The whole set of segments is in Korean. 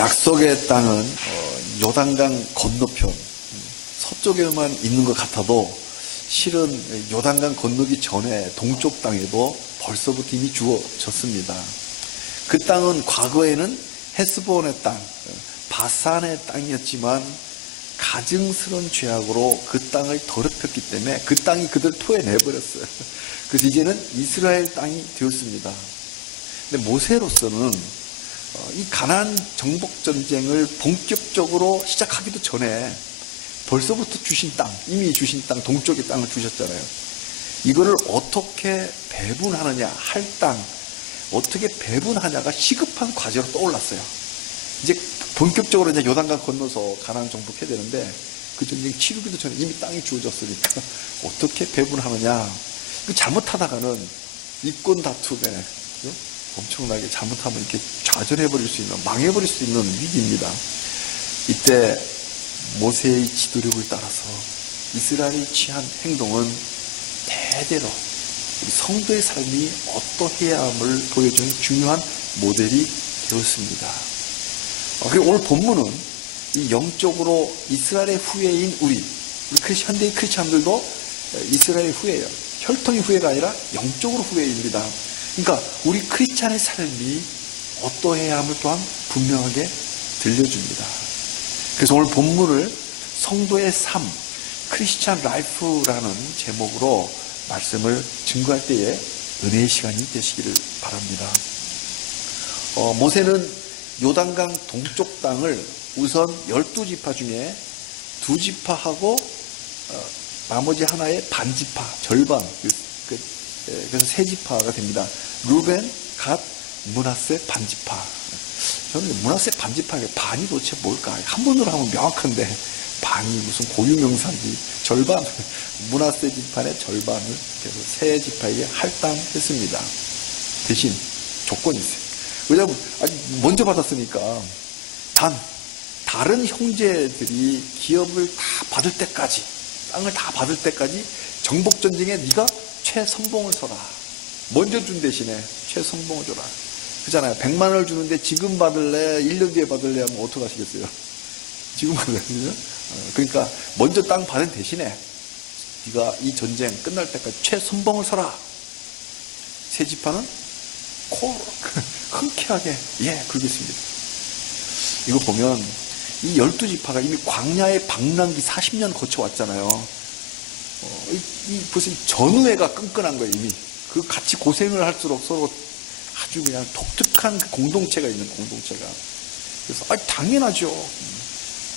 약속의 땅은 요단강 건너편 서쪽에만 있는 것 같아도 실은 요단강 건너기 전에 동쪽 땅에도 벌써부터 이미 주어졌습니다. 그 땅은 과거에는 헤스본의 땅, 바산의 땅이었지만 가증스러운 죄악으로 그 땅을 더럽혔기 때문에 그 땅이 그들 토해내버렸어요. 그래서 이제는 이스라엘 땅이 되었습니다. 근데 모세로서는 이 가나안 정복 전쟁을 본격적으로 시작하기도 전에 벌써부터 주신 땅, 이미 주신 땅, 동쪽의 땅을 주셨잖아요. 이거를 어떻게 배분하느냐, 할 땅, 어떻게 배분하냐가 시급한 과제로 떠올랐어요. 이제 본격적으로 이제 요단강 건너서 가나안 정복해야 되는데 그 전쟁 치르기도 전에 이미 땅이 주어졌으니까 어떻게 배분하느냐. 잘못하다가는 이권 다툼에 엄청나게 잘못하면 이렇게 좌절해버릴 수 있는, 망해버릴 수 있는 위기입니다. 이때 모세의 지도력을 따라서 이스라엘이 취한 행동은 대대로 우리 성도의 삶이 어떠해야 함을 보여주는 중요한 모델이 되었습니다. 그리고 오늘 본문은 이 영적으로 이스라엘의 후예인 우리 현대의 크리스찬들도 이스라엘의 후예예요. 혈통의 후예가 아니라 영적으로 후예입니다. 그러니까 우리 크리스찬의 삶이 어떠해야 함을 또한 분명하게 들려줍니다. 그래서 오늘 본문을 성도의 삶, 크리스찬 라이프라는 제목으로 말씀을 증거할 때에 은혜의 시간이 되시기를 바랍니다. 모세는 요단강 동쪽 땅을 우선 12지파 중에 2지파하고 나머지 하나의 반지파, 절반, 그래서 3지파가 됩니다. 루벤, 갓, 므낫세, 반지파. 저는 므낫세 반지파의 반이 도대체 뭘까? 한문으로 하면 명확한데 반이 무슨 고유명사인지 절반, 므낫세 지파의 절반을 그래서 3지파에게 할당했습니다. 대신 조건이 있어요. 왜냐하면 먼저 받았으니까 다른 형제들이 기업을 다 받을 때까지, 땅을 다 받을 때까지 정복전쟁에 네가 최선봉을 서라. 먼저 준 대신에 최선봉을 줘라. 그잖아요. 100만 원을 주는데 지금 받을래, 1년 뒤에 받을래 하면 어떡 하시겠어요? 지금 받을래요? 그러니까 먼저 땅 받은 대신에 네가 이 전쟁 끝날 때까지 최선봉을 서라. 3지파는 흔쾌하게 그러겠습니다. 이거 보면 이 12지파가 이미 광야의 방랑기 40년 거쳐왔잖아요. 무슨 전우회가 끈끈한 거예요. 이미 그 같이 고생을 할수록 서로 아주 그냥 독특한 공동체가 있는 공동체가. 그래서 당연하죠.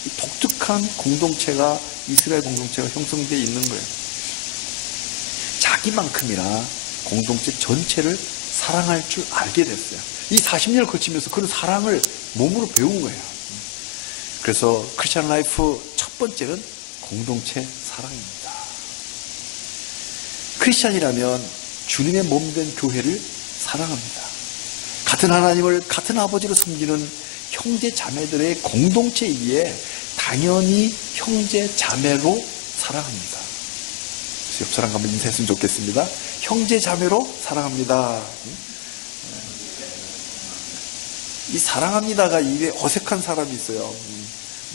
이 독특한 공동체가 이스라엘 공동체가 형성되어 있는 거예요. 자기만큼이나 공동체 전체를 사랑할 줄 알게 됐어요. 이 40년을 거치면서 그런 사랑을 몸으로 배운 거예요. 그래서 크리스천 라이프 첫 번째는 공동체 사랑입니다. 크리스천이라면 주님의 몸된 교회를 사랑합니다. 같은 하나님을 같은 아버지로 섬기는 형제 자매들의 공동체이기에 당연히 형제 자매로 사랑합니다. 그래서 옆 사람 한번 인사했으면 좋겠습니다. 형제 자매로 사랑합니다. 이 사랑합니다가 입에 어색한 사람이 있어요.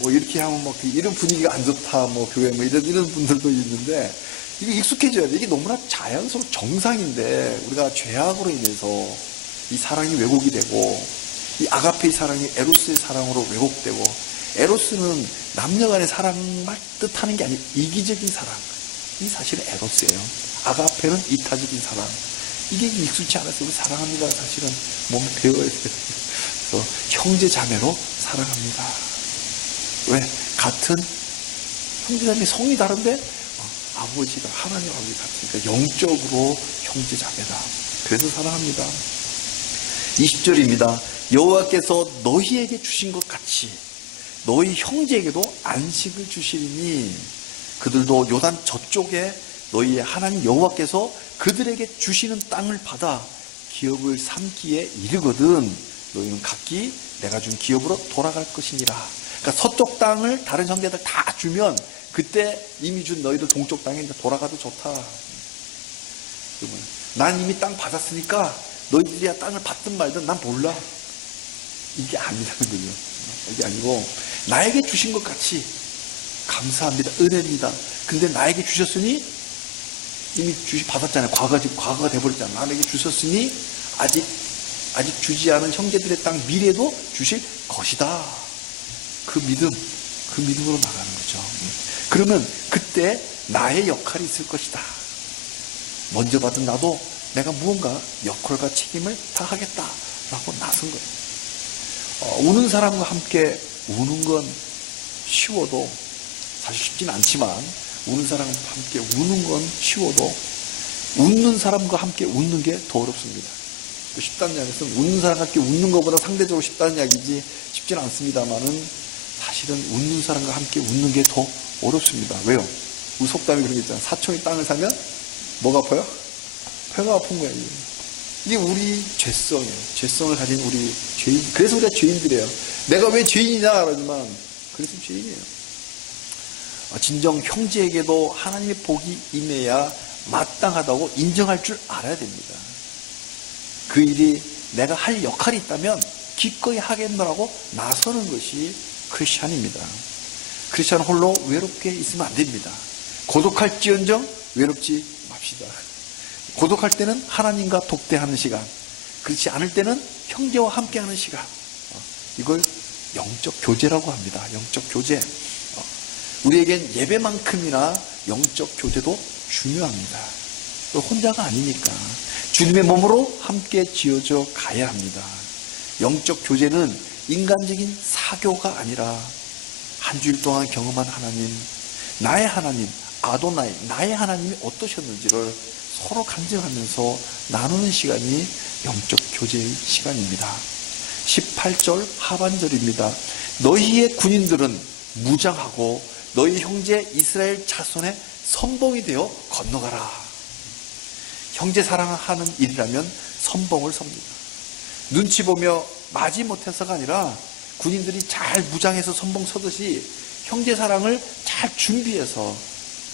뭐 이렇게 하면 뭐 이런 분위기가 안 좋다, 뭐 교회 뭐 이런 분들도 있는데 이거 익숙해져야 돼. 이게 너무나 자연스러운 정상인데 우리가 죄악으로 인해서 이 사랑이 왜곡이 되고 이 아가페의 사랑이 에로스의 사랑으로 왜곡되고 에로스는 남녀간의 사랑만 뜻하는 게 아니고 이기적인 사랑. 이 사실은 에로스예요. 아가페는 이타적인 사랑. 이게 익숙치 않아서 우리 사랑합니다. 사실은 몸에 배워야 돼요. 그래서 형제 자매로 사랑합니다. 왜? 같은 형제 자매 성이 다른데 아버지가 하나님 아버지 같으니까 영적으로 형제 자매다. 그래서 사랑합니다. 20절입니다. 여호와께서 너희에게 주신 것 같이 너희 형제에게도 안식을 주시리니 그들도 요단 저쪽에 너희의 하나님 여호와께서 그들에게 주시는 땅을 받아 기업을 삼기에 이르거든 너희는 각기 내가 준 기업으로 돌아갈 것이니라. 그러니까 서쪽 땅을 다른 형제들 다 주면 그때 이미 준 너희들 동쪽 땅에 돌아가도 좋다. 난 이미 땅 받았으니까 너희들이 땅을 받든 말든 난 몰라. 이게 아니라는 거죠. 게 아니고 나에게 주신 것 같이 감사합니다. 은혜입니다. 근데 나에게 주셨으니 이미 받았잖아요. 과거가 돼버렸잖아요. 나에게 주셨으니 아직 주지 않은 형제들의 땅 미래도 주실 것이다. 그 믿음으로 나가는 거죠. 그러면 그때 나의 역할이 있을 것이다. 먼저 받은 나도 내가 무언가 역할과 책임을 다하겠다라고 나선 거예요. 우는 사람과 함께 우는 건 쉬워도 사실 쉽지는 않지만 우는 사람과 함께 우는 건 쉬워도 웃는 사람과 함께 웃는 게 더 어렵습니다. 쉽다는 이야기는 웃는 사람과 함께 웃는 것보다 상대적으로 쉽다는 이야기지 쉽지는 않습니다만은 사실은 웃는 사람과 함께 웃는 게 더 어렵습니다. 왜요? 우리 속담이 그런 게 있잖아요. 사촌이 땅을 사면 뭐가 아파요? 배가 아픈 거예요. 이게 우리 죄성이에요. 죄성을 가진 우리 죄인. 그래서 우리가 죄인들이에요. 내가 왜 죄인이냐 그러지만 그래서 죄인이에요. 진정 형제에게도 하나님의 복이 임해야 마땅하다고 인정할 줄 알아야 됩니다. 그 일이 내가 할 역할이 있다면 기꺼이 하겠노라고 나서는 것이 크리스찬입니다. 크리스찬은 홀로 외롭게 있으면 안 됩니다. 고독할지언정 외롭지 맙시다. 고독할 때는 하나님과 독대하는 시간, 그렇지 않을 때는 형제와 함께하는 시간, 이걸 영적 교제라고 합니다. 영적 교제. 우리에겐 예배만큼이나 영적 교제도 중요합니다. 혼자가 아니니까 주님의 몸으로 함께 지어져 가야 합니다. 영적 교제는 인간적인 사교가 아니라 한 주일 동안 경험한 하나님, 나의 하나님, 아도나이, 나의 하나님이 어떠셨는지를 서로 간증하면서 나누는 시간이 영적 교제의 시간입니다. 18절 하반절입니다. 너희의 군인들은 무장하고 너희 형제 이스라엘 자손의 선봉이 되어 건너가라. 형제 사랑하는 일이라면 선봉을 섭니다. 눈치 보며 마지 못해서가 아니라 군인들이 잘 무장해서 선봉 서듯이 형제 사랑을 잘 준비해서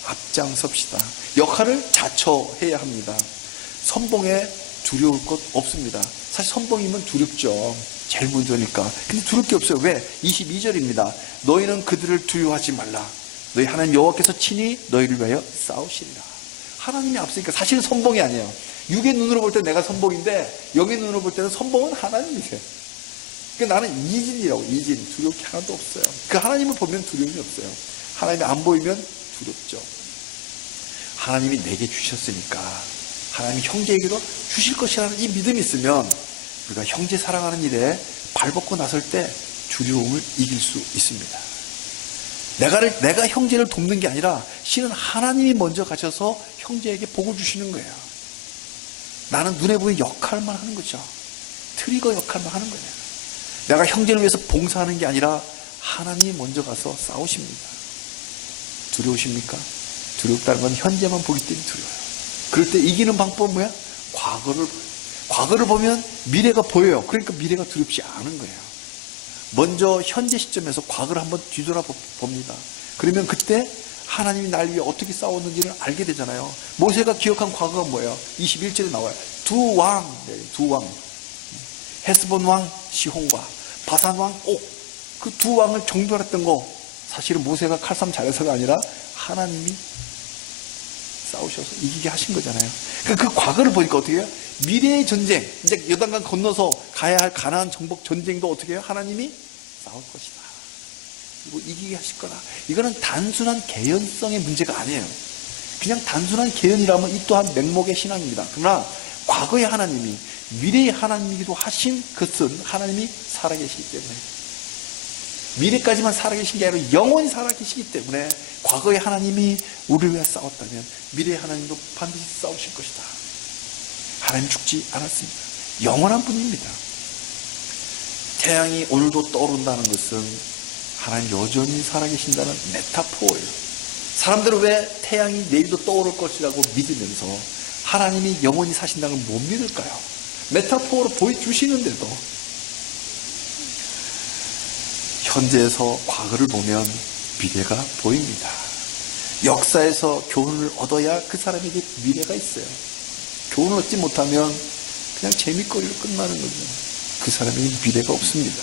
앞장섭시다. 역할을 자처해야 합니다. 선봉에 두려울 것 없습니다. 사실 선봉이면 두렵죠. 제일 먼저니까. 근데 두려울 게 없어요. 왜? 22절입니다. 너희는 그들을 두려워하지 말라. 너희 하나님 여호와께서 친히 너희를 위하여 싸우시리라. 하나님이 앞서니까 사실은 선봉이 아니에요. 육의 눈으로 볼 때 내가 선봉인데 영의 눈으로 볼 때는 선봉은 하나님이세요. 그러니까 나는 이진이라고. 이진. 두려울 게 하나도 없어요. 그 하나님을 보면 두려움이 없어요. 하나님이 안 보이면 두렵죠. 하나님이 내게 주셨으니까 하나님이 형제에게도 주실 것이라는 이 믿음이 있으면 우리가 형제 사랑하는 일에 발벗고 나설 때 두려움을 이길 수 있습니다. 내가 형제를 돕는 게 아니라 신은 하나님이 먼저 가셔서 형제에게 복을 주시는 거예요. 나는 눈에 보이는 역할만 하는 거죠. 트리거 역할만 하는 거예요. 내가 형제를 위해서 봉사하는 게 아니라 하나님이 먼저 가서 싸우십니다. 두려우십니까? 두렵다는 건 현재만 보기 때문에 두려워요. 그럴 때 이기는 방법은 뭐야? 과거를 보면 미래가 보여요. 그러니까 미래가 두렵지 않은 거예요. 먼저 현재 시점에서 과거를 한번 뒤돌아봅니다. 그러면 그때 하나님이 날 위해 어떻게 싸웠는지를 알게 되잖아요. 모세가 기억한 과거가 뭐예요? 21절에 나와요. 두 왕, 헤스본 왕 시혼과 바산 왕 옥, 그 두 왕을 정돌했던 거 사실은 모세가 칼싸움 잘해서가 아니라 하나님이 싸우셔서 이기게 하신 거잖아요. 그 과거를 보니까 어떻게 해요? 미래의 전쟁, 이제 요단강 건너서 가야 할 가나안 정복 전쟁도 어떻게 해요? 하나님이 싸울 것이다. 그리고 이기게 하실 거다. 이거는 단순한 개연성의 문제가 아니에요. 그냥 단순한 개연이라면 이 또한 맹목의 신앙입니다. 그러나 과거의 하나님이 미래의 하나님이기도 하신 것은 하나님이 살아계시기 때문에, 미래까지만 살아계신 게 아니라 영원히 살아계시기 때문에 과거의 하나님이 우리를 위해 싸웠다면 미래의 하나님도 반드시 싸우실 것이다. 하나님 죽지 않았습니다. 영원한 분입니다. 태양이 오늘도 떠오른다는 것은 하나님 여전히 살아계신다는 메타포예요. 사람들은 왜 태양이 내일도 떠오를 것이라고 믿으면서 하나님이 영원히 사신다는 걸 못 믿을까요? 메타포로 보여주시는데도 현재에서 과거를 보면 미래가 보입니다. 역사에서 교훈을 얻어야 그 사람에게 미래가 있어요. 교훈을 얻지 못하면 그냥 재미거리로 끝나는 거죠. 그 사람에게 미래가 없습니다.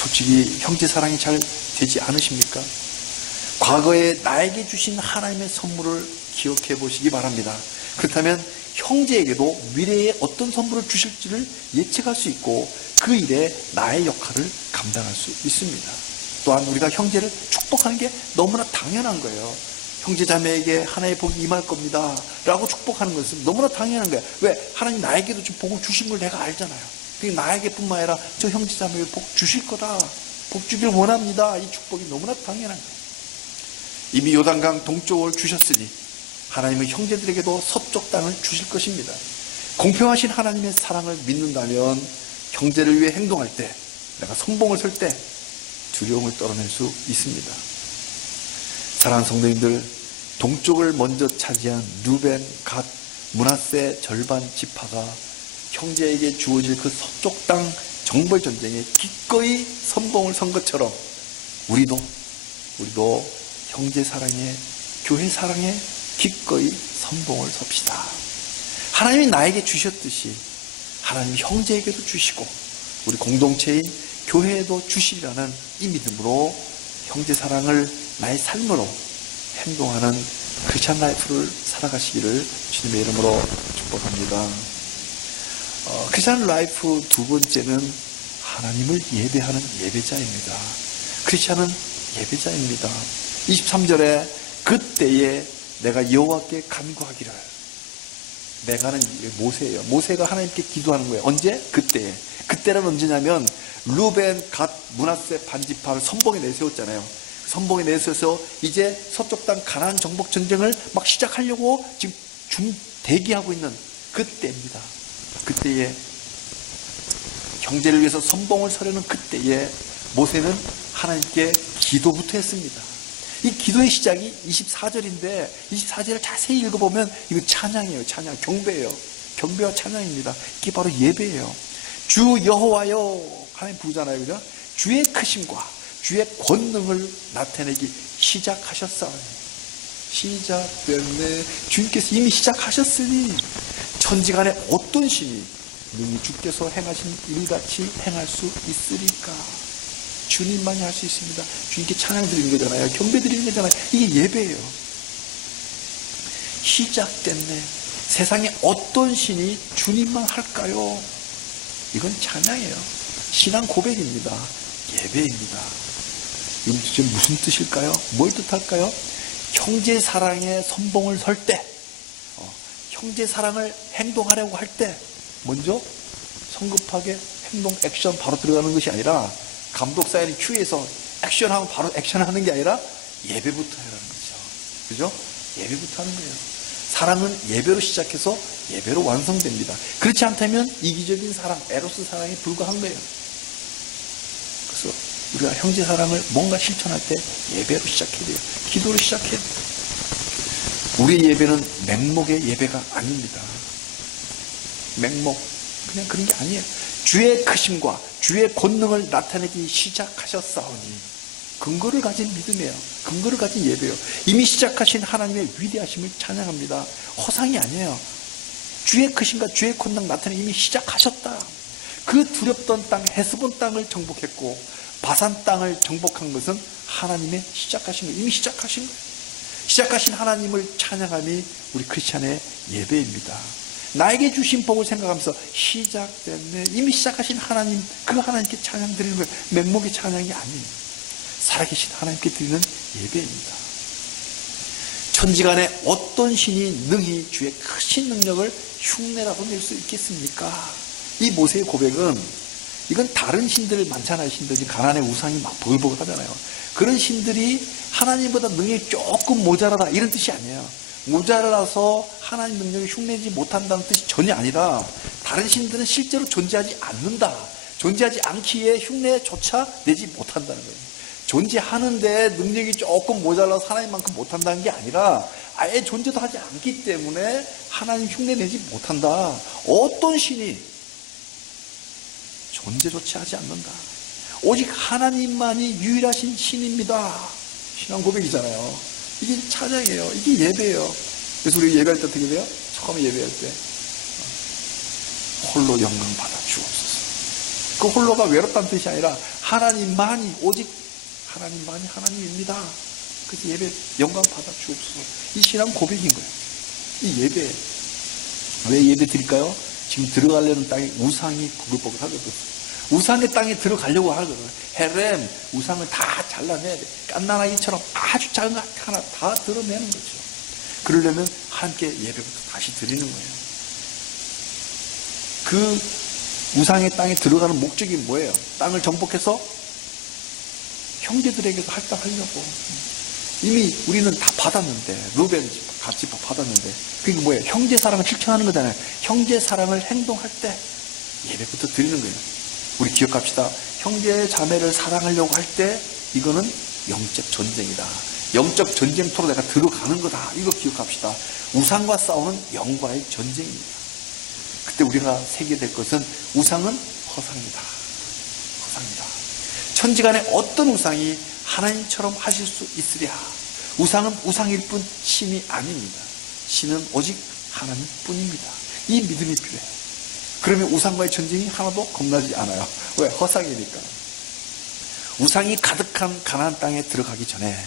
솔직히 형제 사랑이 잘 되지 않으십니까? 과거에 나에게 주신 하나님의 선물을 기억해 보시기 바랍니다. 그렇다면 형제에게도 미래에 어떤 선물을 주실지를 예측할 수 있고 그 일에 나의 역할을 감당할 수 있습니다. 또한 우리가 형제를 축복하는 게 너무나 당연한 거예요. 형제 자매에게 하나의 복이 임할 겁니다 라고 축복하는 것은 너무나 당연한 거예요. 왜? 하나님 나에게도 좀 복을 주신 걸 내가 알잖아요. 그러니까 나에게뿐만 아니라 저 형제 자매에게 복 주실 거다, 복 주길 원합니다. 이 축복이 너무나 당연한 거예요. 이미 요단강 동쪽을 주셨으니 하나님은 형제들에게도 서쪽 땅을 주실 것입니다. 공평하신 하나님의 사랑을 믿는다면 형제를 위해 행동할 때, 내가 선봉을 설 때 두려움을 떨어낼 수 있습니다. 사랑하는 성도님들, 동쪽을 먼저 차지한 루벤, 갓, 므낫세 절반 지파가 형제에게 주어질 그 서쪽 땅 정벌 전쟁에 기꺼이 선봉을 선 것처럼 우리도 형제 사랑에, 교회 사랑에 기꺼이 선봉을 섭시다. 하나님이 나에게 주셨듯이 하나님이 형제에게도 주시고 우리 공동체인 교회에도 주시리라는 이 믿음으로 형제 사랑을 나의 삶으로 행동하는 크리스찬 라이프를 살아가시기를 주님의 이름으로 축복합니다. 크리스찬 라이프 두 번째는 하나님을 예배하는 예배자입니다. 크리스찬은 예배자입니다. 23절에 그때에 내가 여호와께 간구하기를, 내가는 모세예요. 모세가 하나님께 기도하는 거예요. 언제? 그때에. 그때는 언제냐면 루벤, 갓, 므낫세 반지파를 선봉에 내세웠잖아요. 선봉에 내세워서 이제 서쪽 땅 가나안 정복 전쟁을 막 시작하려고 지금 대기하고 있는 그때입니다. 그때에 형제를 위해서 선봉을 서려는 그때에 모세는 하나님께 기도부터 했습니다. 이 기도의 시작이 24절인데 24절을 자세히 읽어보면 이거 찬양이에요. 찬양, 경배예요. 경배와 찬양입니다. 이게 바로 예배예요. 주 여호와여, 하나님 부르잖아요. 그죠? 주의 크심과 주의 권능을 나타내기 시작하셨사오니, 시작됐네. 주님께서 이미 시작하셨으니 천지간에 어떤 신이 능히 주께서 행하신 일같이 행할 수 있으리까. 주님만이 할 수 있습니다. 주님께 찬양 드리는 거잖아요. 경배 드리는 거잖아요. 이게 예배예요. 시작됐네. 세상에 어떤 신이 주님만 할까요? 이건 찬양이에요. 신앙 고백입니다. 예배입니다. 이건 도대체 무슨 뜻일까요? 뭘 뜻할까요? 형제 사랑의 선봉을 설 때, 형제 사랑을 행동하려고 할 때 먼저 성급하게 행동, 액션 바로 들어가는 것이 아니라, 감독 사인이 큐에서 액션하면 바로 액션하는 게 아니라 예배부터 하라는 거죠. 그죠? 예배부터 하는 거예요. 사랑은 예배로 시작해서 예배로 완성됩니다. 그렇지 않다면 이기적인 사랑, 에로스 사랑에 불과한 거예요. 그래서 우리가 형제 사랑을 뭔가 실천할 때 예배로 시작해야 돼요. 기도로 시작해야 돼요. 우리의 예배는 맹목의 예배가 아닙니다. 맹목, 그냥 그런 게 아니에요. 주의 크심과 주의 권능을 나타내기 시작하셨사오니, 근거를 가진 믿음이에요. 근거를 가진 예배예요. 이미 시작하신 하나님의 위대하심을 찬양합니다. 허상이 아니에요. 주의 크심과 주의 권능 나타내기 이미 시작하셨다. 그 두렵던 땅, 헤스본 땅을 정복했고 바산 땅을 정복한 것은 하나님의 시작하신 거예요. 이미 시작하신 거예요. 시작하신 하나님을 찬양함이 우리 크리스찬의 예배입니다. 나에게 주신 복을 생각하면서 시작됐네. 이미 시작하신 하나님, 그 하나님께 찬양 드리는 거예요. 맹목의 찬양이 아니에요. 살아계신 하나님께 드리는 예배입니다. 천지간에 어떤 신이 능히 주의 크신 능력을 흉내라고 낼 수 있겠습니까? 이 모세의 고백은, 이건 다른 신들 많잖아요. 신들이 가나안의 우상이 막 보글보글 하잖아요. 그런 신들이 하나님보다 능력이 조금 모자라다 이런 뜻이 아니에요. 모자라서 하나님 능력을 흉내지 못한다는 뜻이 전혀 아니라, 다른 신들은 실제로 존재하지 않는다, 존재하지 않기에 흉내조차 내지 못한다는 거예요. 존재하는데 능력이 조금 모자라서 하나님만큼 못한다는 게 아니라 아예 존재도 하지 않기 때문에 하나님 흉내내지 못한다. 어떤 신이 존재조차 하지 않는다. 오직 하나님만이 유일하신 신입니다. 신앙 고백이잖아요. 이게 찬양이에요. 이게 예배예요. 그래서 우리 예배할 때 어떻게 돼요? 처음에 예배할 때 홀로 영광 받아 주옵소서. 그 홀로가 외롭다는 뜻이 아니라 하나님만이, 오직 하나님만이 하나님입니다. 그래서 예배 영광 받아 주옵소서. 이 신앙 고백인 거예요. 이 예배, 왜 예배 드릴까요? 지금 들어가려는 땅에 우상이 버글버글하거든. 우상의 땅에 들어가려고 하거든. 헤렘, 우상을 다 잘라내야 돼. 깐나나이처럼 아주 작은 거 하나 다 드러내는 거죠. 그러려면 함께 예배부터 다시 드리는 거예요. 그 우상의 땅에 들어가는 목적이 뭐예요? 땅을 정복해서 형제들에게도 할당하려고. 이미 우리는 다 받았는데, 루벤 같이 받았는데, 그게 뭐예요? 형제 사랑을 실천하는 거잖아요. 형제 사랑을 행동할 때 예배부터 드리는 거예요. 우리 기억합시다. 형제 자매를 사랑하려고 할 때 이거는 영적 전쟁이다. 영적 전쟁터로 내가 들어가는 거다. 이거 기억합시다. 우상과 싸우는 영과의 전쟁입니다. 그때 우리가 새기게 될 것은 우상은 허상이다. 허상이다. 천지간에 어떤 우상이 하나님처럼 하실 수 있으랴. 우상은 우상일 뿐 신이 아닙니다. 신은 오직 하나님뿐입니다. 이 믿음이 필요해요. 그러면 우상과의 전쟁이 하나도 겁나지 않아요. 왜? 허상이니까. 우상이 가득한 가나안 땅에 들어가기 전에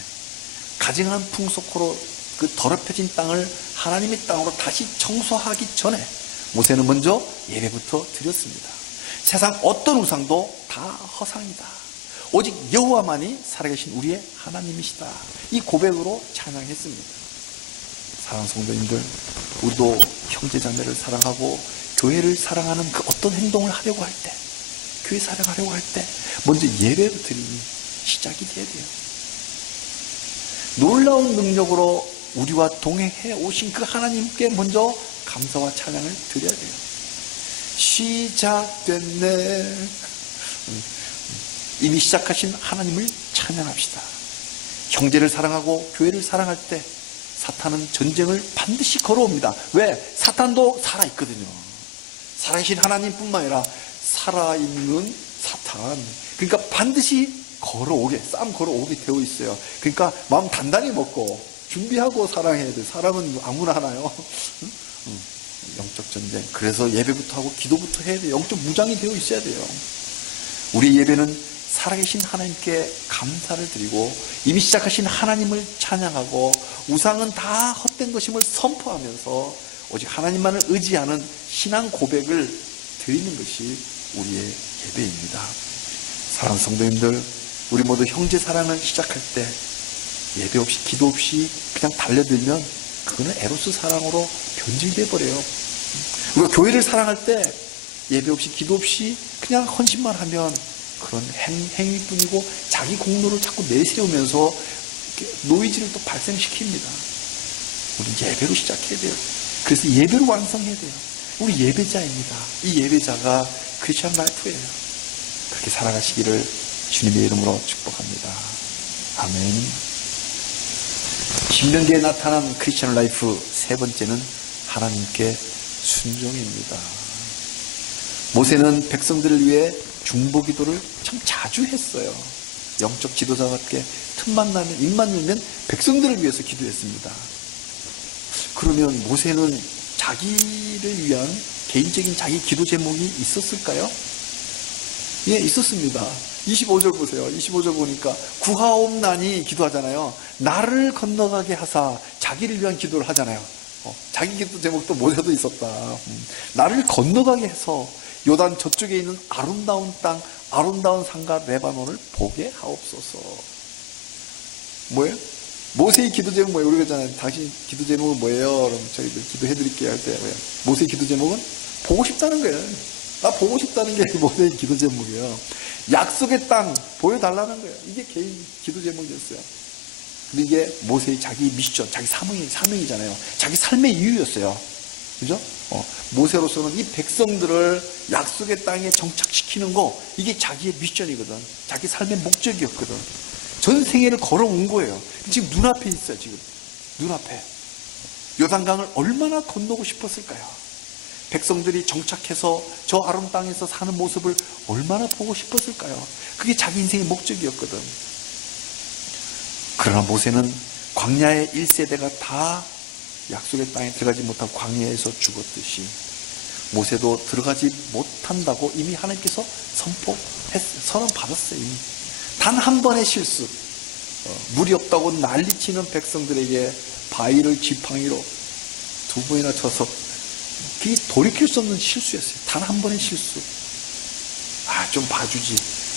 가증한 풍속으로 그 더럽혀진 땅을 하나님의 땅으로 다시 청소하기 전에 모세는 먼저 예배부터 드렸습니다. 세상 어떤 우상도 다 허상이다. 오직 여호와만이 살아계신 우리의 하나님이시다. 이 고백으로 찬양했습니다. 사랑하는 성도님들, 우리도 형제자매를 사랑하고 교회를 사랑하는 그 어떤 행동을 하려고 할 때, 교회 사랑하려고 할 때 먼저 예배를 드리니 시작이 돼야 돼요. 놀라운 능력으로 우리와 동행해 오신 그 하나님께 먼저 감사와 찬양을 드려야 돼요. 시작됐네. 이미 시작하신 하나님을 찬양합시다. 형제를 사랑하고 교회를 사랑할 때 사탄은 전쟁을 반드시 걸어옵니다. 왜? 사탄도 살아있거든요. 살아계신 하나님뿐만 아니라 살아있는 사탄. 그러니까 반드시 걸어오게, 싸움 걸어오게 되어 있어요. 그러니까 마음 단단히 먹고 준비하고 사랑해야 돼요. 사랑은 아무나 하나요? 영적 전쟁. 그래서 예배부터 하고 기도부터 해야 돼요. 영적 무장이 되어 있어야 돼요. 우리 예배는 살아계신 하나님께 감사를 드리고 이미 시작하신 하나님을 찬양하고 우상은 다 헛된 것임을 선포하면서 오직 하나님만을 의지하는 신앙 고백을 드리는 것이 우리의 예배입니다. 사랑하는 성도님들, 우리 모두 형제 사랑을 시작할 때 예배 없이 기도 없이 그냥 달려들면 그거는 에로스 사랑으로 변질돼 버려요. 우리가 교회를 사랑할 때 예배 없이 기도 없이 그냥 헌신만 하면 그런 행위뿐이고 자기 공로를 자꾸 내세우면서 노이즈를 또 발생시킵니다. 우리 예배로 시작해야 돼요. 그래서 예배로 완성해야 돼요. 우리 예배자입니다. 이 예배자가 크리스천 라이프예요. 그렇게 살아가시기를 주님의 이름으로 축복합니다. 아멘. 신명기에 나타난 크리스천 라이프 세 번째는 하나님께 순종입니다. 모세는 백성들을 위해 중보기도를 참 자주 했어요. 영적 지도자답게 틈만 나면 입만 열면 백성들을 위해서 기도했습니다. 그러면 모세는 자기를 위한 개인적인 자기 기도 제목이 있었을까요? 예, 있었습니다. 25절 보세요. 25절 보니까 구하옵나니 기도하잖아요. 나를 건너가게 하사 자기를 위한 기도를 하잖아요. 자기 기도 제목도 모세도 있었다. 나를 건너가게 해서 요단 저쪽에 있는 아름다운 땅, 아름다운 산과 레바논을 보게 하옵소서. 뭐예요? 모세의 기도 제목 뭐예요? 우리가 그러잖아요. 당신 기도 제목은 뭐예요? 그럼 저희들 기도해드릴게요 할 때 뭐예요? 모세의 기도 제목은 보고 싶다는 거예요. 나 보고 싶다는 게 모세의 기도 제목이에요. 약속의 땅 보여달라는 거예요. 이게 개인 기도 제목이었어요. 근데 이게 모세의 자기 미션, 자기 사명이잖아요. 자기 삶의 이유였어요. 그죠? 모세로서는 이 백성들을 약속의 땅에 정착시키는 거, 이게 자기의 미션이거든. 자기 삶의 목적이었거든. 전 생애를 걸어온 거예요. 지금 눈앞에 있어요, 지금. 눈앞에. 요단강을 얼마나 건너고 싶었을까요? 백성들이 정착해서 저 아름 땅에서 사는 모습을 얼마나 보고 싶었을까요? 그게 자기 인생의 목적이었거든. 그러나 모세는 광야의 1세대가 다 약속의 땅에 들어가지 못한 광야에서 죽었듯이 모세도 들어가지 못한다고 이미 하나님께서 선포해 선언 받았어요. 단 한 번의 실수, 물이 없다고 난리치는 백성들에게 바위를 지팡이로 2번이나 쳐서, 그게 돌이킬 수 없는 실수였어요. 단 한 번의 실수. 좀 봐주지.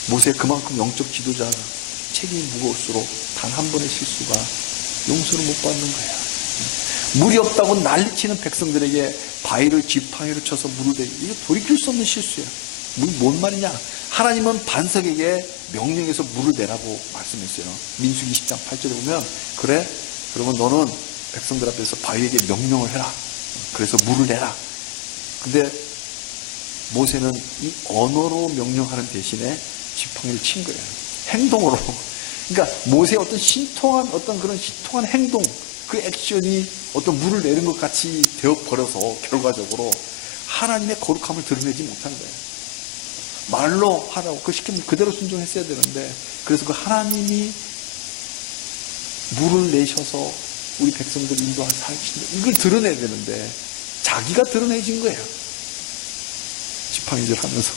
모세 그만큼 영적 지도자가 책임이 무거울수록 단 한 번의 실수가 용서를 못 받는 거야. 물이 없다고 난리치는 백성들에게 바위를 지팡이로 쳐서 물을 내기, 이거 돌이킬 수 없는 실수야. 뭔 말이냐? 하나님은 반석에게 명령해서 물을 내라고 말씀했어요. 민수기 20장 8절에 보면, 그래, 그러면 너는 백성들 앞에서 바위에게 명령을 해라. 그래서 물을 내라. 근데 모세는 이 언어로 명령하는 대신에 지팡이를 친 거예요. 행동으로. 그러니까 모세의 어떤 신통한, 어떤 그런 신통한 행동, 그 액션이 어떤 물을 내는 것 같이 되어버려서 결과적으로 하나님의 거룩함을 드러내지 못한 거예요. 말로 하라고, 그 시키면 그대로 순종했어야 되는데, 그래서 그 하나님이 물을 내셔서 우리 백성들 인도할 살리신다, 이걸 드러내야 되는데 자기가 드러내진 거예요. 지팡이질 하면서.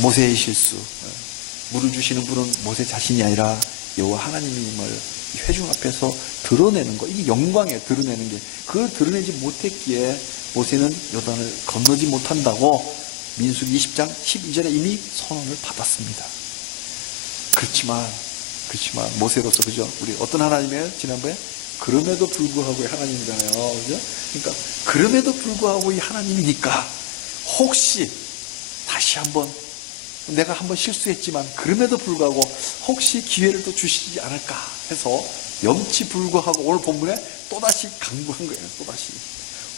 모세의 실수. 물을 주시는 분은 모세 자신이 아니라 여호와 하나님임을 회중 앞에서 드러내는 거, 이게 영광이에요. 드러내는 게. 그걸 드러내지 못했기에 모세는 요단을 건너지 못한다고 민수기 20장 12절에 이미 선언을 받았습니다. 그렇지만 모세로서, 그죠? 우리 어떤 하나님이에요? 지난번에 그럼에도 불구하고의 하나님이잖아요. 그죠? 그러니까 그럼에도 불구하고 이 하나님이니까 혹시 다시 한번, 내가 한번 실수했지만 그럼에도 불구하고 혹시 기회를 또 주시지 않을까 해서 염치 불구하고 오늘 본문에 또다시 강구한 거예요. 또다시.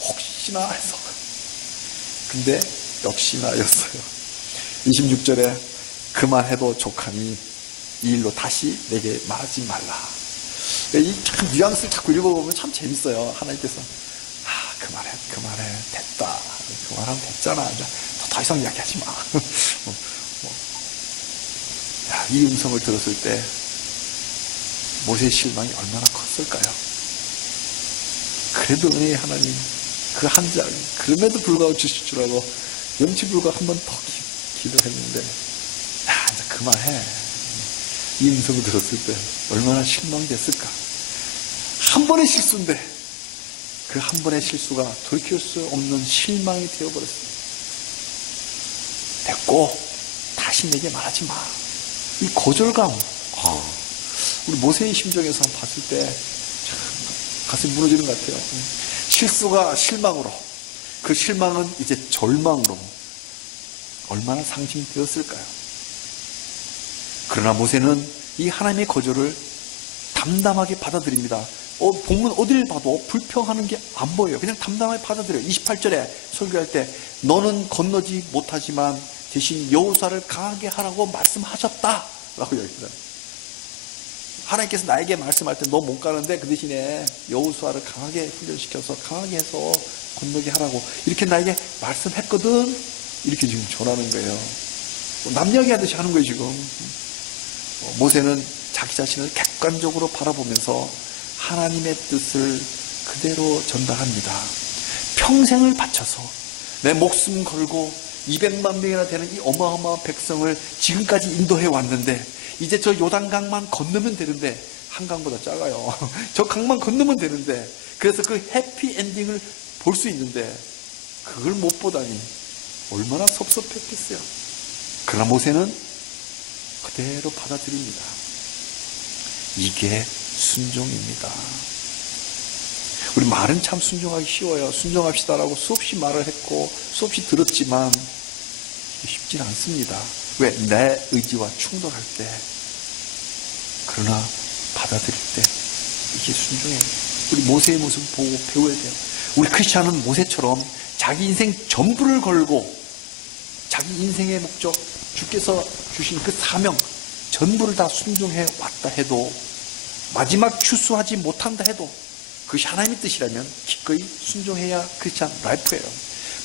혹시나 해서. 근데 역시나였어요. 26절에 그만해도 족하니 이 일로 다시 내게 말하지 말라. 이 참 뉘앙스를 자꾸 읽어보면 참 재밌어요. 하나님께서 그만해 됐다. 그만하면 됐잖아. 더 이상 이야기하지 마. 이 음성을 들었을 때 모세의 실망이 얼마나 컸을까요? 그래도 은혜의 하나님, 그 한 장, 그럼에도 불구하고 주실 줄 알고 염치 불구하고 한 번 더 기도했는데, 이제 그만해. 이 음성을 들었을 때 얼마나 실망됐을까? 한 번의 실수인데 그 한 번의 실수가 돌이킬 수 없는 실망이 되어버렸어요. 됐고 다시 내게 말하지 마. 이 거절감, 우리 모세의 심정에서 봤을 때 참 가슴이 무너지는 것 같아요. 실수가 실망으로, 그 실망은 이제 절망으로 얼마나 상심되었을까요? 그러나 모세는 이 하나님의 거절을 담담하게 받아들입니다. 본문 어디를 봐도 불평하는 게 안 보여요. 그냥 담담하게 받아들여요. 28절에 설교할 때 너는 건너지 못하지만 대신 여호수아를 강하게 하라고 말씀하셨다 라고 얘기합니다. 하나님께서 나에게 말씀할 때 너 못 가는데 그 대신에 여호수아를 강하게 훈련시켜서 강하게 해서 건너게 하라고 이렇게 나에게 말씀했거든. 이렇게 지금 전하는 거예요. 남 이야기하듯이 하는 거예요 지금. 모세는 자기 자신을 객관적으로 바라보면서 하나님의 뜻을 그대로 전달합니다. 평생을 바쳐서 내 목숨 걸고 200만 명이나 되는 이 어마어마한 백성을 지금까지 인도해 왔는데 이제 저 요단강만 건너면 되는데, 한강보다 작아요. 저 강만 건너면 되는데, 그래서 그 해피엔딩을 볼 수 있는데 그걸 못 보다니 얼마나 섭섭했겠어요. 그러나 모세는 그대로 받아들입니다. 이게 순종입니다. 우리 말은 참 순종하기 쉬워요. 순종합시다라고 수없이 말을 했고 수없이 들었지만 쉽진 않습니다. 왜? 내 의지와 충돌할 때. 그러나 받아들일 때 이게 순종이에요. 우리 모세의 모습 보고 배워야 돼요. 우리 크리스찬은 모세처럼 자기 인생 전부를 걸고 자기 인생의 목적, 주께서 주신 그 사명 전부를 다 순종해 왔다 해도, 마지막 추수하지 못한다 해도 그것이 하나님의 뜻이라면 기꺼이 순종해야 크리스찬 라이프예요.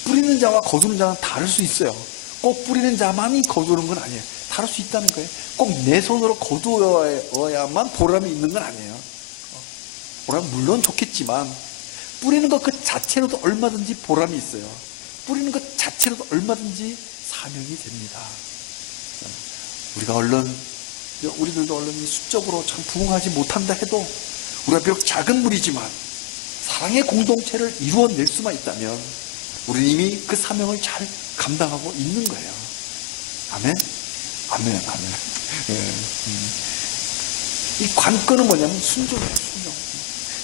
뿌리는 자와 거두는 자는 다를 수 있어요. 꼭 뿌리는 자만이 거두는 건 아니에요. 다를 수 있다는 거예요. 꼭 내 손으로 거두어야만 보람이 있는 건 아니에요. 보람 물론 좋겠지만 뿌리는 것 그 자체로도 얼마든지 보람이 있어요. 뿌리는 것 자체로도 얼마든지 사명이 됩니다. 우리들도 얼른 수적으로 참 부흥하지 못한다 해도 우리가 비록 작은 무리지만 사랑의 공동체를 이루어낼 수만 있다면 우리는 이미 그 사명을 잘 감당하고 있는 거예요. 아멘? 아멘, 아멘. 예. 이 관건은 뭐냐면 순종이에요, 순종.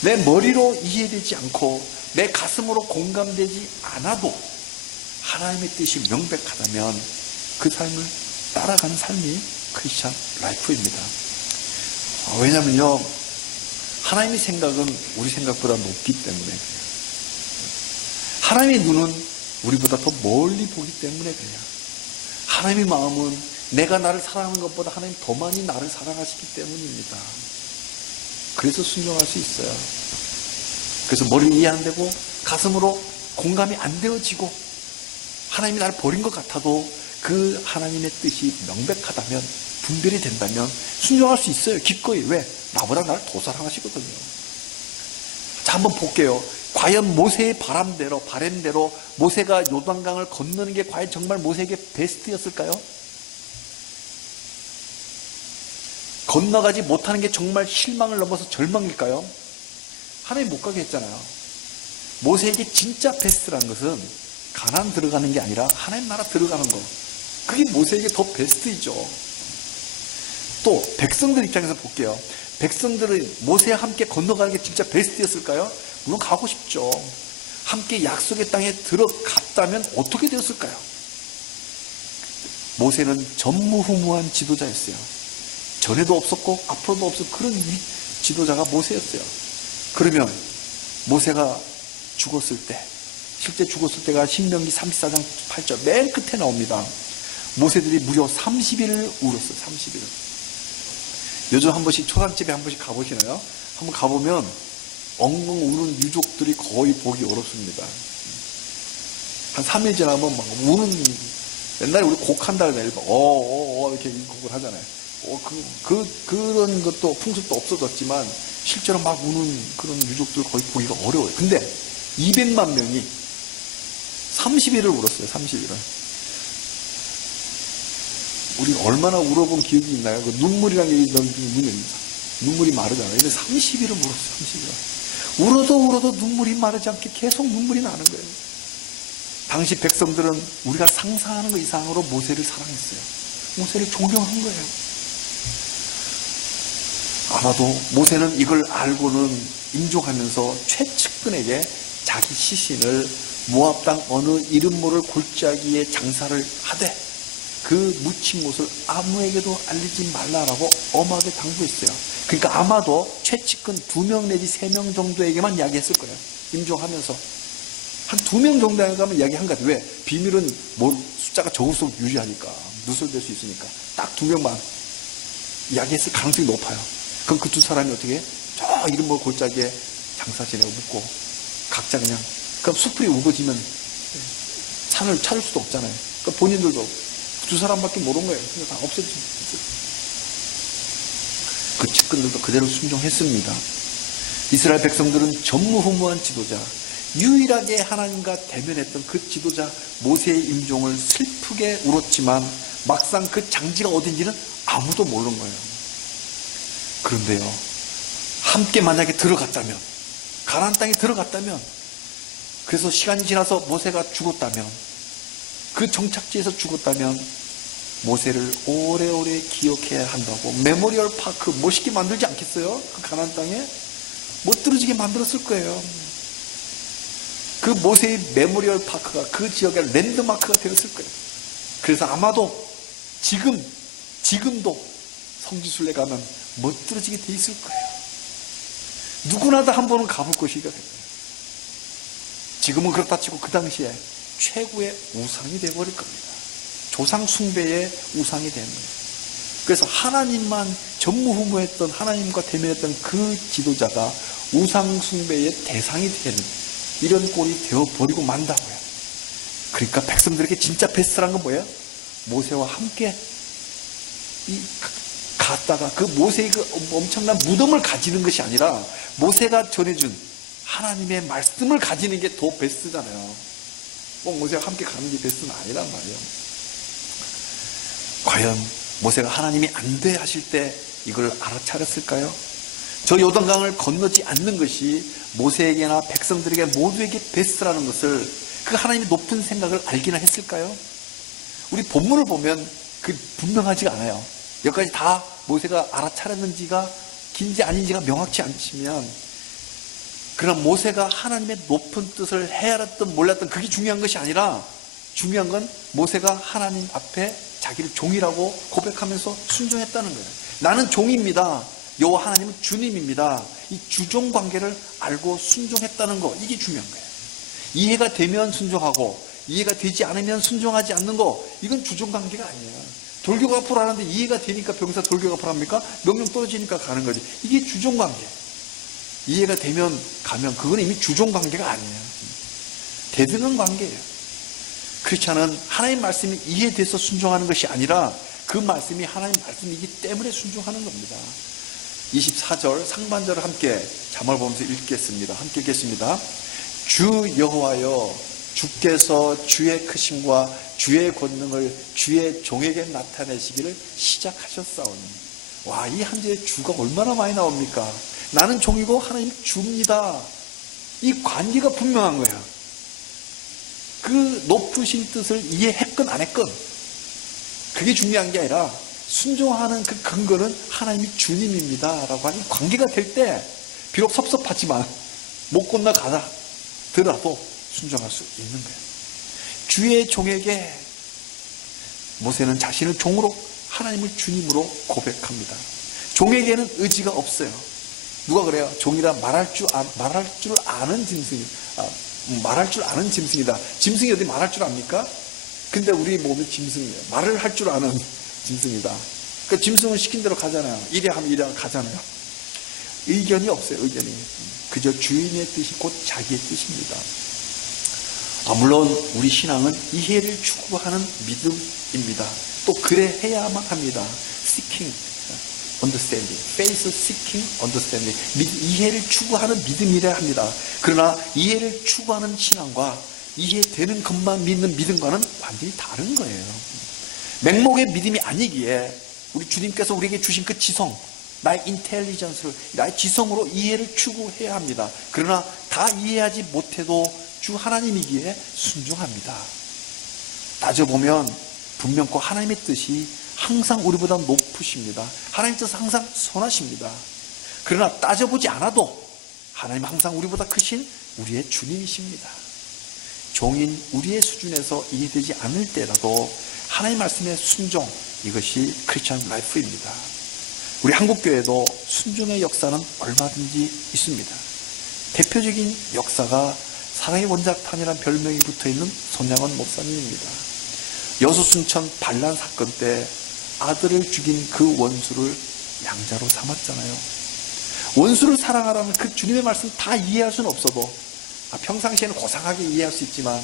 내 머리로 이해되지 않고 내 가슴으로 공감되지 않아도 하나님의 뜻이 명백하다면 그 삶을 따라가는 삶이 크리스찬 라이프입니다. 왜냐면요, 하나님의 생각은 우리 생각보다 높기 때문에 그래요. 하나님의 눈은 우리보다 더 멀리 보기 때문에 그래요. 하나님의 마음은 내가 나를 사랑하는 것보다 하나님 더 많이 나를 사랑하시기 때문입니다. 그래서 순종할 수 있어요. 그래서 머리를 이해 안 되고 가슴으로 공감이 안 되어지고 하나님이 나를 버린 것 같아도 그 하나님의 뜻이 명백하다면, 분별이 된다면 순종할 수 있어요. 기꺼이. 왜? 나보다 나를 더 사랑하시거든요. 자, 한번 볼게요. 과연 모세의 바람대로 모세가 요단강을 건너는 게 과연 정말 모세에게 베스트였을까요? 건너가지 못하는 게 정말 실망을 넘어서 절망일까요? 하나님 못 가게 했잖아요. 모세에게 진짜 베스트라는 것은 가나안 들어가는 게 아니라 하나님 나라 들어가는 거. 그게 모세에게 더 베스트이죠. 또 백성들 입장에서 볼게요. 백성들은 모세와 함께 건너가는 게 진짜 베스트였을까요? 물론 가고 싶죠. 함께 약속의 땅에 들어갔다면 어떻게 되었을까요? 모세는 전무후무한 지도자였어요. 전에도 없었고 앞으로도 없을 그런 지도자가 모세였어요. 그러면 모세가 죽었을 때, 실제 죽었을 때가 신명기 34장 8절 맨 끝에 나옵니다. 모세들이 무려 30일을 울었어요. 30일을. 요즘 한 번씩 초상집에 한 번씩 가보시나요? 한번 가보면 엉엉 우는 유족들이 거의 보기 어렵습니다. 한 3일 지나면 막 우는, 옛날에 우리 곡한다 그러잖아요. 이렇게 이 곡을 하잖아요. 그런 것도 풍습도 없어졌지만 실제로 막 우는 그런 유족들 거의 보기가 어려워요. 근데 200만 명이 30일을 울었어요. 30일을. 우리 얼마나 울어본 기억이 있나요? 그 눈물이라는 게 눈물이 마르잖아요. 근데 30일을 울었어요. 30일을. 울어도 눈물이 마르지 않게 계속 눈물이 나는 거예요. 당시 백성들은 우리가 상상하는 것 이상으로 모세를 사랑했어요. 모세를 존경한 거예요. 아마도 모세는 이걸 알고는 인종하면서 최측근에게 자기 시신을 모압 땅 어느 이름 모를 골짜기에 장사를 하되 그 묻힌 곳을 아무에게도 알리지 말라라고 엄하게 당부했어요. 그러니까 아마도 최측근 2명 내지 3명 정도에게만 이야기했을 거예요. 임종하면서 한 2명 정도에게 가면 이야기한 것 같아요. 왜? 비밀은 숫자가 적을수록 유리하니까, 누설될 수 있으니까 딱 2명만 이야기했을 가능성이 높아요. 그럼 그 2사람이 어떻게 저 이름 모를 골짜기에 장사 지내고 묵고 각자 그냥, 그럼 숲이 우거지면 산을 찾을 수도 없잖아요. 그러니까 본인들도 2사람밖에 모르는 거예요. 그러니까 다 없어지죠. 그 측근들도 그대로 순종했습니다. 이스라엘 백성들은 전무후무한 지도자, 유일하게 하나님과 대면했던 그 지도자 모세의 임종을 슬프게 울었지만 막상 그 장지가 어딘지는 아무도 모르는 거예요. 그런데요, 함께 만약에 들어갔다면, 가나안 땅에 들어갔다면, 그래서 시간이 지나서 모세가 죽었다면, 그 정착지에서 죽었다면 모세를 오래오래 기억해야 한다고 메모리얼 파크 멋있게 만들지 않겠어요? 그 가나안 땅에 못 들어지게 만들었을 거예요. 그 모세의 메모리얼 파크가 그 지역의 랜드마크가 되었을 거예요. 그래서 아마도 지금도 성지순례 가면 못 들어지게 돼 있을 거예요. 누구나 다 한 번은 가볼 것이가 될 거예요. 지금은 그렇다 치고 그 당시에 최고의 우상이 되어버릴 겁니다. 조상 숭배의 우상이 되는 거예요. 그래서 하나님만 전무후무했던, 하나님과 대면했던 그 지도자가 우상 숭배의 대상이 되는 이런 꼴이 되어버리고 만다고요. 그러니까 백성들에게 진짜 베스트란 건 뭐예요? 모세와 함께 갔다가 그 모세의 그 엄청난 무덤을 가지는 것이 아니라 모세가 전해준 하나님의 말씀을 가지는 게 더 베스트잖아요. 꼭 모세와 함께 가는 게 베스트는 아니란 말이에요. 과연 모세가 하나님이 안 돼 하실 때 이걸 알아차렸을까요? 저 요단강을 건너지 않는 것이 모세에게나 백성들에게 모두에게 베스트라는 것을, 그 하나님의 높은 생각을 알기나 했을까요? 우리 본문을 보면 그 분명하지가 않아요. 여기까지 다 모세가 알아차렸는지가 긴지 아닌지가 명확치 않지만, 그러나 모세가 하나님의 높은 뜻을 헤아렸던 몰랐던 그게 중요한 것이 아니라, 중요한 건 모세가 하나님 앞에 자기를 종이라고 고백하면서 순종했다는 거예요. 나는 종입니다. 여호와 하나님은 주님입니다. 이 주종 관계를 알고 순종했다는 거, 이게 중요한 거예요. 이해가 되면 순종하고 이해가 되지 않으면 순종하지 않는 거, 이건 주종 관계가 아니에요. 돌격 앞으로 하는데 이해가 되니까 병사 돌격 앞으로 합니까? 명령 떨어지니까 가는 거지. 이게 주종 관계. 이해가 되면 가면 그건 이미 주종 관계가 아니에요. 대등한 관계예요. 크리스찬은 하나님 말씀이 이해돼서 순종하는 것이 아니라 그 말씀이 하나님 말씀이기 때문에 순종하는 겁니다. 24절 상반절을 함께 잠을 보면서 읽겠습니다. 함께 읽겠습니다. 주 여호와여, 주께서 주의 크심과 주의 권능을 주의 종에게 나타내시기를 시작하셨사오니. 와, 이 한 절에 주가 얼마나 많이 나옵니까? 나는 종이고 하나님 주입니다. 이 관계가 분명한 거예요. 그 높으신 뜻을 이해했건 안 했건 그게 중요한 게 아니라, 순종하는 그 근거는 하나님이 주님입니다 라고 하는 관계가 될 때 비록 섭섭하지만 못 건너가더라도 순종할 수 있는 거예요. 주의 종에게 모세는 자신을 종으로, 하나님을 주님으로 고백합니다. 종에게는 의지가 없어요. 누가 그래요? 종이라 말할 줄 아는 짐승이, 말할 줄 아는 짐승이다. 짐승이 어디 말할 줄 압니까? 근데 우리 몸이 짐승이에요. 말을 할 줄 아는 짐승이다. 그러니까 짐승은 시킨 대로 가잖아요. 이래 하면 이래 가잖아요. 의견이 없어요. 의견이. 그저 주인의 뜻이 곧 자기의 뜻입니다. 물론 우리 신앙은 이해를 추구하는 믿음입니다. 또 그래 해야만 합니다. seeking, understanding, faith seeking, understanding. 이해를 추구하는 믿음이라 합니다. 그러나 이해를 추구하는 신앙과 이해되는 것만 믿는 믿음과는 완전히 다른 거예요. 맹목의 믿음이 아니기에 우리 주님께서 우리에게 주신 그 지성, 나의 인텔리전스를, 나의 지성으로 이해를 추구해야 합니다. 그러나 다 이해하지 못해도 주 하나님이기에 순종합니다. 따져보면 분명코 하나님의 뜻이 항상 우리보다 높으십니다. 하나님의 뜻은 항상 선하십니다. 그러나 따져보지 않아도 하나님은 항상 우리보다 크신 우리의 주님이십니다. 종인 우리의 수준에서 이해되지 않을 때라도 하나님 말씀의 순종, 이것이 크리스천 라이프입니다. 우리 한국교회도 순종의 역사는 얼마든지 있습니다. 대표적인 역사가 사랑의 원작판이라는 별명이 붙어있는 손양원 목사님입니다. 여수순천 반란 사건 때 아들을 죽인 그 원수를 양자로 삼았잖아요. 원수를 사랑하라는 그 주님의 말씀 다 이해할 수는 없어도, 평상시에는 고상하게 이해할 수 있지만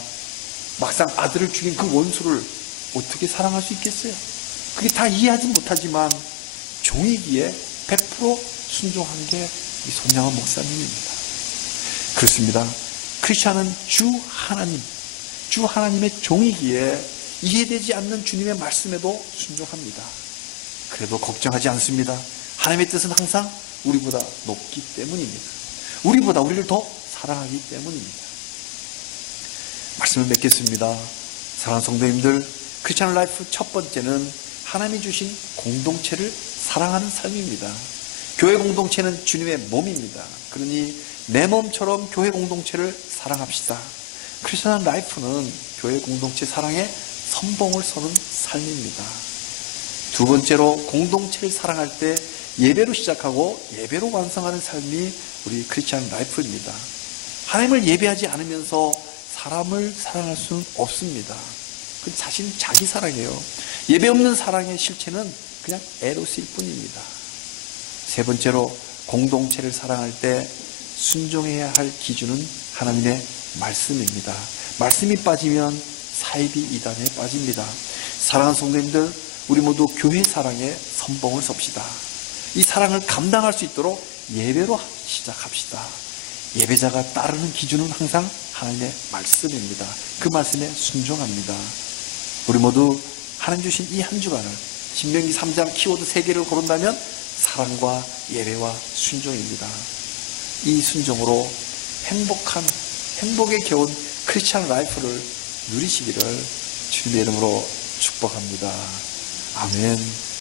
막상 아들을 죽인 그 원수를 어떻게 사랑할 수 있겠어요? 그게 다 이해하지 못하지만 종이기에 100% 순종한 게 이 손양원 목사님입니다. 그렇습니다. 크리스천은 주 하나님의 종이기에 이해되지 않는 주님의 말씀에도 순종합니다. 그래도 걱정하지 않습니다. 하나님의 뜻은 항상 우리보다 높기 때문입니다. 우리보다 우리를 더 사랑하기 때문입니다. 말씀을 맺겠습니다. 사랑하는 성도님들, 크리스천 라이프 첫 번째는 하나님이 주신 공동체를 사랑하는 삶입니다. 교회 공동체는 주님의 몸입니다. 그러니 내 몸처럼 교회 공동체를 사랑합시다. 크리스천 라이프는 교회 공동체 사랑에 선봉을 서는 삶입니다. 두 번째로, 공동체를 사랑할 때 예배로 시작하고 예배로 완성하는 삶이 우리 크리스천 라이프입니다. 하나님을 예배하지 않으면서 사람을 사랑할 수는 없습니다. 그 자기 사랑이에요. 예배 없는 사랑의 실체는 그냥 에로스일 뿐입니다. 세 번째로, 공동체를 사랑할 때 순종해야 할 기준은 하나님의 말씀입니다. 말씀이 빠지면 사이비 이단에 빠집니다. 사랑하는 성도님들, 우리 모두 교회 사랑에 선봉을 섭시다. 이 사랑을 감당할 수 있도록 예배로 시작합시다. 예배자가 따르는 기준은 항상 하나님의 말씀입니다. 그 말씀에 순종합니다. 우리 모두 하나님 주신 이 한 주간을 신명기 3장 키워드 3개를 고른다면 사랑과 예배와 순종입니다. 이 순종으로 행복에 겨운 크리스찬 라이프를 누리시기를 주님의 이름으로 축복합니다. 아멘.